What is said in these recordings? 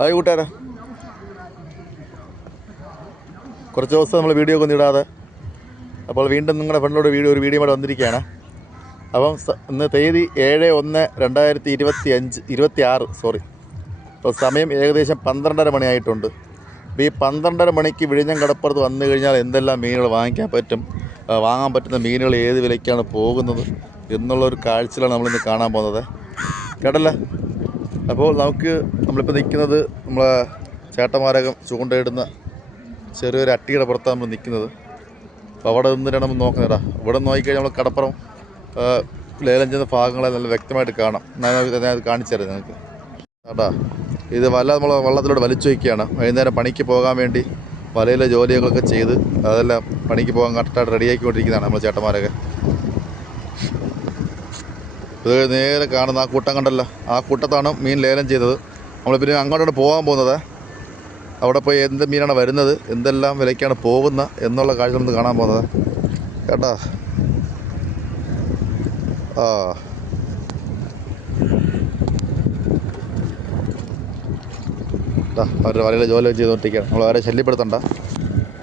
Hi കൂട്ടുകാരാ. കുറച്ച് ദിവസം നമ്മൾ വീഡിയോ ഒന്നും ഇടാതെ. അപ്പോൾ വീണ്ടും നിങ്ങളുടെ ഫ്രണ്ടിലൂടെ വീഡിയോ ഒരു വീഡിയോ കൂടെ വന്നിരിക്കുകയാണ്. അപ്പം ഇന്ന് തീയതി ഏഴ് ഒന്ന് രണ്ടായിരത്തി ഇരുപത്തി അഞ്ച് ഇരുപത്തി ആറ് സോറി അപ്പോൾ സമയം ഏകദേശം പന്ത്രണ്ടര മണിയായിട്ടുണ്ട്. അപ്പോൾ ഈ പന്ത്രണ്ടര മണിക്ക് വിഴിഞ്ഞം കടപ്പുറത്ത് വന്നു കഴിഞ്ഞാൽ എന്തെല്ലാം മീനുകൾ വാങ്ങിക്കാൻ പറ്റും? വാങ്ങാൻ പറ്റുന്ന മീനുകൾ ഏത് വിലയ്ക്കാണ് പോകുന്നത്? എന്നുള്ളൊരു കാഴ്ചയിലാണ് നമ്മളിന്ന് കാണാൻ പോകുന്നത്. കേട്ടല്ലേ? അപ്പോൾ നമുക്ക് നമ്മളിപ്പോൾ നിൽക്കുന്നത് നമ്മളെ ചേട്ടന്മാരകം ചൂണ്ടയിടുന്ന ചെറിയൊരു അട്ടിയുടെ പുറത്താണ് നമ്മൾ നിൽക്കുന്നത്. അപ്പോൾ അവിടെ നിന്നിട്ടാണ് നമ്മൾ നോക്കുന്നതാ ഇവിടെ നോക്കിക്കഴിഞ്ഞാൽ നമ്മൾ കടപ്പുറം ലേലം ചെയ്യുന്ന ഭാഗങ്ങളെ നല്ല വ്യക്തമായിട്ട് കാണാം. ഞാൻ ഞാൻ അത് കാണിച്ചു തരാം നിങ്ങൾക്ക്. കേട്ടാ. ഇത് വല നമ്മൾ വള്ളത്തിലൂടെ വലിച്ചു വയ്ക്കുകയാണ്. വൈകുന്നേരം പണിക്ക് പോകാൻ വേണ്ടി വലയിലെ ജോലികളൊക്കെ ചെയ്ത് അതെല്ലാം പണിക്ക് പോകാൻ കറക്റ്റായിട്ട് റെഡിയാക്കിക്കൊണ്ടിരിക്കുന്നതാണ് നമ്മൾ ചേട്ടന്മാരൊക്കെ ഇത് നേരെ കാണുന്ന ആ കൂട്ടം കണ്ടല്ലോ. ആ കൂട്ടത്താണ് മീൻ ലേലം ചെയ്തത്. നമ്മൾ പിന്നെ അങ്ങോട്ടാണ് പോകാൻ പോകുന്നത്. അവിടെ പോയി എന്ത് മീനാണ് വരുന്നത് എന്തെല്ലാം വിലയ്ക്കാണ് പോകുന്നത് എന്നുള്ള കാഴ്ച നമുക്ക് കാണാൻ പോകുന്നത്. കേട്ടാ? ആ. അവരുടെ വലയിൽ ജോലി ചെയ്തുകൊണ്ടിരിക്കുകയാണ്. നമ്മൾ വരെ ശല്യപ്പെടുത്തണ്ട.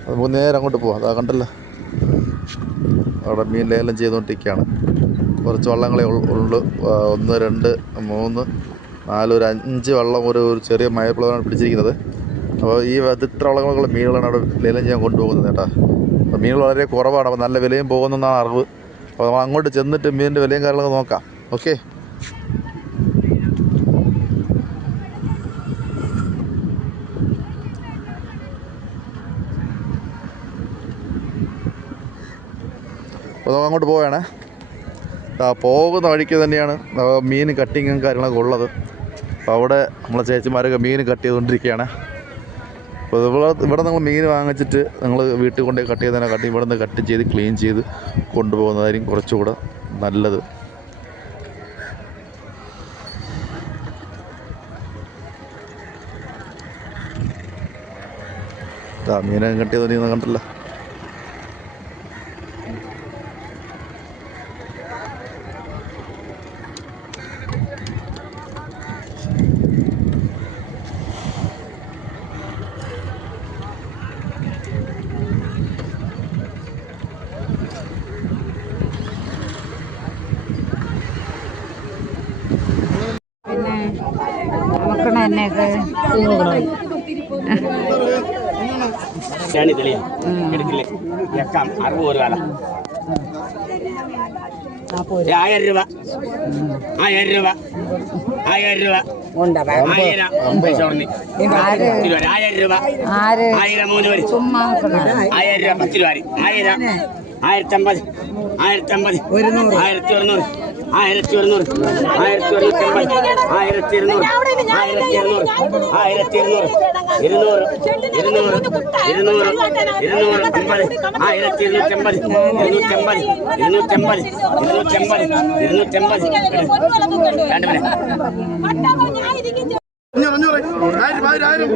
അത് നേരെ അങ്ങോട്ട് പോവാം. അതാ കണ്ടല്ലോ. അവിടെ മീൻ ലേലം ചെയ്തുകൊണ്ടിരിക്കുകയാണ്. കുറച്ച് വള്ളങ്ങളെ ഉള്ളു. ഒന്ന് രണ്ട് മൂന്ന് നാല് ഒരു അഞ്ച് വള്ളം ഒരു ഒരു ചെറിയ മഴപ്പുള്ളതാണ് പിടിച്ചിരിക്കുന്നത്. അപ്പോൾ ഈ ഇത് ഇത്ര വള്ളങ്ങളുള്ള മീനുകളാണ് അവിടെ ലേലം ചെയ്യാൻ കൊണ്ടുപോകുന്നത് കേട്ടോ. അപ്പോൾ മീനുകൾ വളരെ കുറവാണ്. അപ്പോൾ നല്ല വിലയും പോകുന്നെന്നാണ് അറിവ്. അപ്പോൾ നമ്മൾ അങ്ങോട്ട് ചെന്നിട്ട് മീനിന്റെ വിലയും കാര്യങ്ങളൊക്കെ നോക്കാം. ഓക്കെ? അപ്പോൾ നമുക്ക് അങ്ങോട്ട് പോവുകയാണേ പോകുന്ന വഴിക്ക് തന്നെയാണ് മീൻ കട്ടിങ്ങും കാര്യങ്ങളൊക്കെ ഉള്ളത്. അപ്പോൾ അവിടെ നമ്മളെ ചേച്ചിമാരൊക്കെ മീൻ കട്ട് ചെയ്തുകൊണ്ടിരിക്കുകയാണ്. അപ്പോൾ ഇവിടെ ഇവിടെ നമ്മൾ മീൻ വാങ്ങിച്ചിട്ട് നിങ്ങൾ വീട്ടിൽ കൊണ്ടുപോയി കട്ട് ചെയ്തതിനെ കട്ട് ഇവിടെ നിന്ന് കട്ട് ചെയ്ത് ക്ലീൻ ചെയ്ത് കൊണ്ടുപോകുന്നതായിരിക്കും കുറച്ചുകൂടെ നല്ലത്. മീനൊക്കെ കട്ട് ചെയ്ത് കണ്ടല്ലോ ഏ, ആയിരം രൂപ. ആയിരം രൂപ. ആയിരം രൂപ. ആയിരം രൂപ. ആയിരം മൂന്ന് പേര്. ആയിരം രൂപ പത്ത് രൂപ ആയിരം. ആയിരത്തമ്പത്. ആയിരത്തമ്പത്. ആയിരത്തി ഒരുന്നൂറ്. ആയിരത്തി ഒരുന്നൂറ് ആയിരത്തി ഒരുന്നൂറ്റമ്പത് ആയിരത്തി ഇരുന്നൂറ് ആയിരത്തി ഇരുന്നൂറ്. ആയിരത്തി ഇരുന്നൂറ്. ഇരുന്നൂറ്. ഇരുന്നൂറ്. ഇരുന്നൂറ് ഇരുന്നൂറ് അമ്പത്. ആയിരത്തി ഇരുന്നൂറ്റമ്പത്. ഇരുന്നൂറ്റമ്പത്. ഇരുന്നൂറ്റമ്പത്. ഇരുന്നൂറ്റമ്പത്. ഇരുന്നൂറ്റമ്പത് രണ്ട് അഞ്ഞൂറ് ആയിരം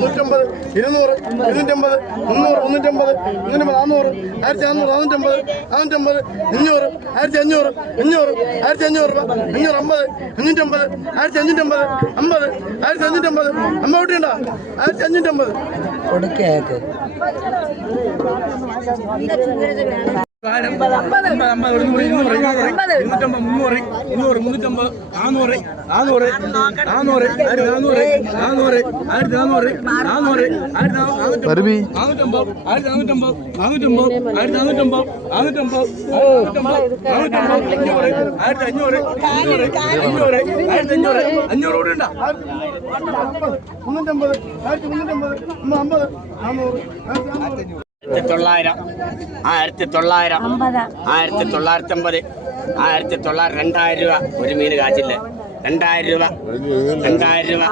നൂറ്റമ്പത് ഇരുന്നൂറ് ഇരുന്നൂറ്റമ്പത് മുന്നൂറ് മുന്നൂറ്റമ്പത് മുന്നൂറ്റമ്പത് നാന്നൂറ് ആയിരത്തി നാന്നൂറ് അറുന്നൂറ്റമ്പത് അറുന്നൂറ്റമ്പത് അഞ്ഞൂറ് ആയിരത്തി അഞ്ഞൂറ് അഞ്ഞൂറ് ആയിരത്തി അഞ്ഞൂറ് രൂപ അഞ്ഞൂറ് അമ്പത് അഞ്ഞൂറ്റമ്പത് ആയിരത്തി അഞ്ഞൂറ്റമ്പത് അമ്പത് ആയിരത്തി അഞ്ഞൂറ്റമ്പത് അമ്പത് കുട്ടിയുണ്ടോ? ആയിരത്തി അഞ്ഞൂറ്റമ്പത്. ഇരുന്നൂറ്റമ്പത് മുന്നൂറ് മുന്നൂറ് മുന്നൂറ്റമ്പത് നാന്നൂറ് നാന്നൂറ് നാന്നൂറ് ആയിരത്തി നാന്നൂറ് നാന്നൂറ് ആയിരത്തി നാന്നൂറ് നാന്നൂറ് ആയിരത്തി നാന്നൂറ്റമ്പത് ആയിരത്തി നാനൂറ്റമ്പത് നാനൂറ്റമ്പത് ആയിരത്തി നാനൂറ്റമ്പത് നാനൂറ്റമ്പത് നാനൂറ്റമ്പത് അഞ്ഞൂറ് ആയിരത്തി അഞ്ഞൂറ് അഞ്ഞൂറ് അഞ്ഞൂറ് ആയിരത്തി അഞ്ഞൂറ് അഞ്ഞൂറ് കൂടെ ഉണ്ടോ? മുന്നൂറ്റമ്പത് ആയിരത്തി മുന്നൂറ്റമ്പത് അമ്പത് നാന്നൂറ് ആയിരത്തി നാന്നൂറ്. ആയിരത്തി തൊള്ളായിരം ആയിരത്തി തൊള്ളായിരം ആയിരത്തി തൊള്ളായിരത്തി അമ്പത്. ആയിരത്തി തൊള്ളായിരം രണ്ടായിരം രൂപ ഒരു മീൻ കാച്ചില്ലേ? രണ്ടായിരം രൂപ രണ്ടായിരം രൂപ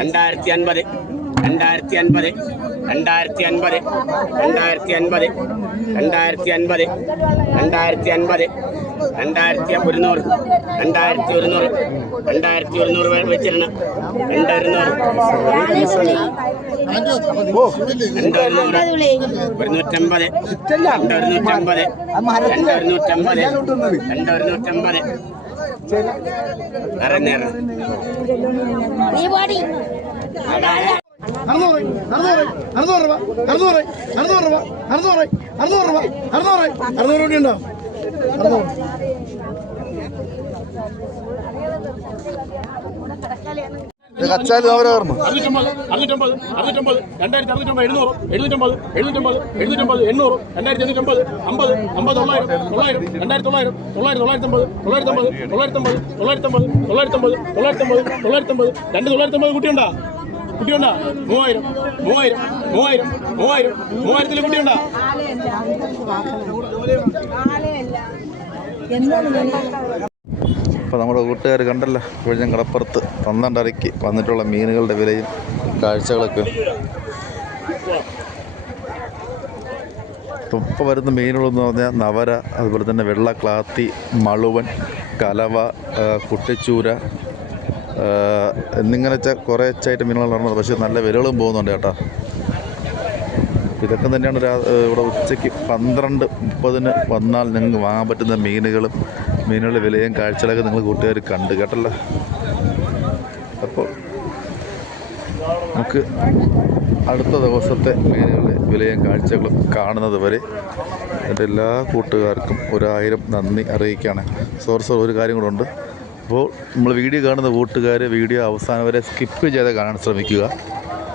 രണ്ടായിരത്തി അൻപത് രണ്ടായിരത്തി അൻപത് രണ്ടായിരത്തി അൻപത് രണ്ടായിരത്തി അൻപത് രണ്ടായിരത്തി അൻപത് രണ്ടായിരത്തി അൻപത് രണ്ടായിരത്തി ഒരുന്നൂറ് രണ്ടായിരത്തി ഒരുന്നൂറ് രണ്ടായിരത്തി ഒരുന്നൂറ് വെച്ചിരുന്നു രണ്ടായിരുന്നൂറ് രണ്ടായിരുന്നൂറ് ഒരുന്നൂറ്റമ്പത് രണ്ടൊരുന്നൂറ്റമ്പത് രണ്ടൊരുന്നൂറ്റമ്പത് രണ്ടൊരുന്നൂറ്റമ്പത് അറിഞ്ഞേറെ നീ പാടി. അതാ അറുന്നൂറ് അറുന്നൂറ് അറുന്നൂറ് രൂപ അറുന്നൂറ് അറുന്നൂറ് രൂപ അറുന്നൂറ് അറുന്നൂറ് രൂപ അറുന്നൂറ് അറുന്നൂറ് രൂപ ഉണ്ടോ അറുന്നൂറ് കച്ചാൽ അറുന്നൂറ്റമ്പത് അറുന്നൂറ്റമ്പത് അറുന്നൂറ്റമ്പത് രണ്ടായിരത്തി അറുന്നൂറ്റമ്പത് എഴുന്നൂറ് എഴുന്നൂറ്റമ്പത് എഴുന്നൂറ്റമ്പത് എഴുന്നൂറ്റമ്പത് എണ്ണൂറ് രണ്ടായിരത്തി എണ്ണൂറ്റമ്പത് അമ്പത് അമ്പത് തൊള്ളായിരം തൊള്ളായിരം രണ്ടായിരത്തി തൊള്ളായിരം തൊള്ളായിരത്തി തൊള്ളായിരത്തമ്പത് തൊള്ളായിരത്തമ്പത് തൊള്ളായിരത്തമ്പത് തൊള്ളായിരത്തമ്പത് തൊള്ളായിരത്തമ്പത് തൊള്ളായിരത്തമ്പത് തൊള്ളായിരത്തമ്പത് രണ്ട് തൊള്ളായിരത്തമ്പത് കുട്ടിയുണ്ടാ? കുട്ടിയുണ്ടാ? മൂവായിരം. മൂവായിരം. മൂവായിരം. മൂവായിരം. മൂവായിരത്തിൽ കുട്ടിയുണ്ടാ? അപ്പോൾ നമ്മുടെ കൂട്ടുകാർ കണ്ടല്ലോ കുഴിഞ്ഞം കടപ്പുറത്ത് പന്ത്രണ്ടരയ്ക്ക് വന്നിട്ടുള്ള മീനുകളുടെ വിലയും കാഴ്ചകളൊക്കെ. ഇപ്പോൾ വരുന്ന മീനുകളെന്ന് പറഞ്ഞാൽ നവര അതുപോലെ തന്നെ വെള്ള ക്ലാത്തി മളുവൻ കലവ കുട്ടിച്ചൂര എന്നിങ്ങനെ കുറേ ചായിട്ട് മീനുകൾ നടന്നത് പക്ഷേ നല്ല വിലകളും പോകുന്നുണ്ട് കേട്ടോ. ഇതൊക്കെ തന്നെയാണ് ഇവിടെ ഉച്ചയ്ക്ക് പന്ത്രണ്ട് മുപ്പതിന് വന്നാൽ നിങ്ങൾക്ക് വാങ്ങാൻ പറ്റുന്ന മീനുകളും മീനുകളുടെ വിലയും കാഴ്ചകളൊക്കെ നിങ്ങൾ കൂട്ടുകാർ കണ്ട് കേട്ടല്ലോ. അപ്പോൾ നമുക്ക് അടുത്ത ദിവസത്തെ മീനുകളുടെ വിലയും കാഴ്ചകളും കാണുന്നത് വരെ എന്റെ എല്ലാ കൂട്ടുകാർക്കും ഒരായിരം നന്ദി അറിയിക്കുകയാണ്. സോറി സോറി ഒരു കാര്യം കൂടെ ഉണ്ട്. അപ്പോൾ നമ്മൾ വീഡിയോ കാണുന്ന കൂട്ടുകാർ വീഡിയോ അവസാനം വരെ സ്കിപ്പ് ചെയ്ത് കാണാൻ ശ്രമിക്കുക.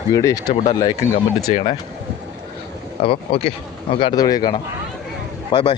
വീഡിയോ ഇഷ്ടപ്പെട്ടാൽ ലൈക്കും കമന്റും ചെയ്യണേ. അപ്പം ഓക്കെ നമുക്ക് അടുത്ത വീഡിയോ കാണാം. Bye bye.